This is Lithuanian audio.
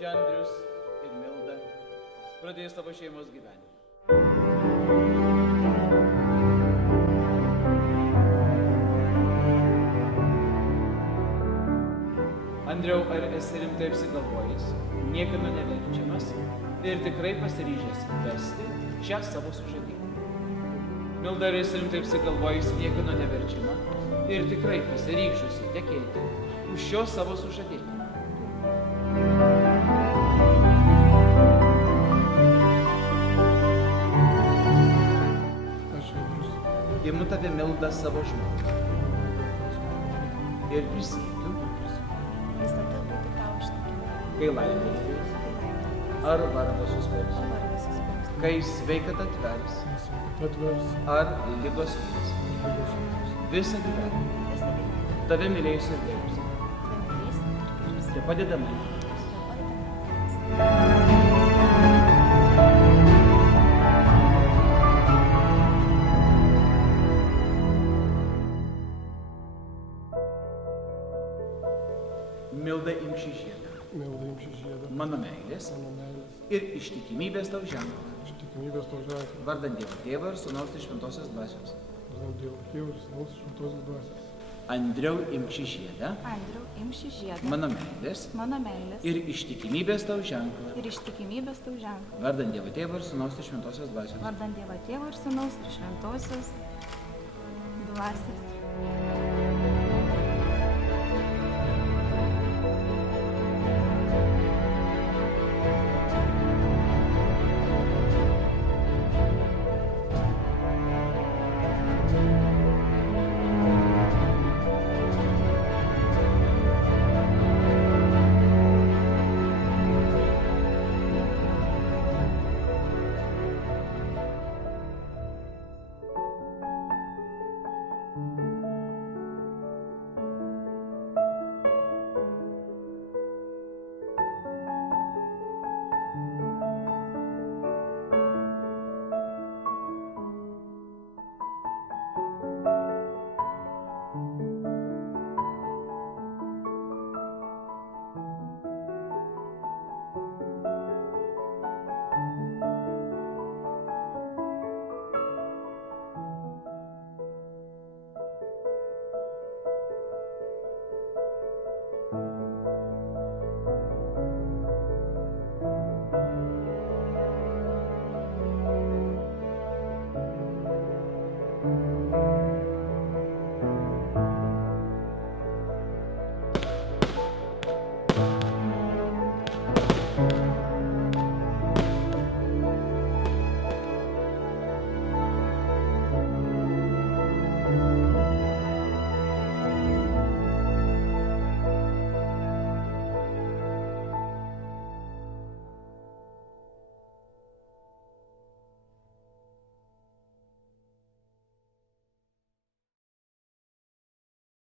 Čia Andrius ir Milda pradėjo savo šeimos gyvenimą. Andriau, ar esi rimtai apsigalvojęs, niekieno neverčiamas ir tikrai pasiryžęs vesti šią savo sužadėtę? Milda, ar esi rimtai apsigalvojęs, niekieno neverčiama ir tikrai pasiryžusi tekėti už šio savo sužadėtę? Imu tave, Milda, savo žmoną ir prisiekiu visada būti tau ištikima, kai laimė lydės, ar vargas suspaus, kai sveikata atvers, ar ligos lydės. Visą gyvenimą tave mylėsiu ir gerbsiu. Te padeda man. Milda, imk šį žiedą. Mano meilės ir ištikimybės tau ženklą. Vardant Dievo Tėvo ir Sūnaus ir Šventosios Dvasios. Andriau, imk šį žiedą. Mano meilės ir ištikimybės tau ženklą. Vardant Dievo Tėvo ir Sūnaus ir Šventosios Dvasios. Vardant Dievo Tėvo ir Sūnaus ir Šventosios Dvasios.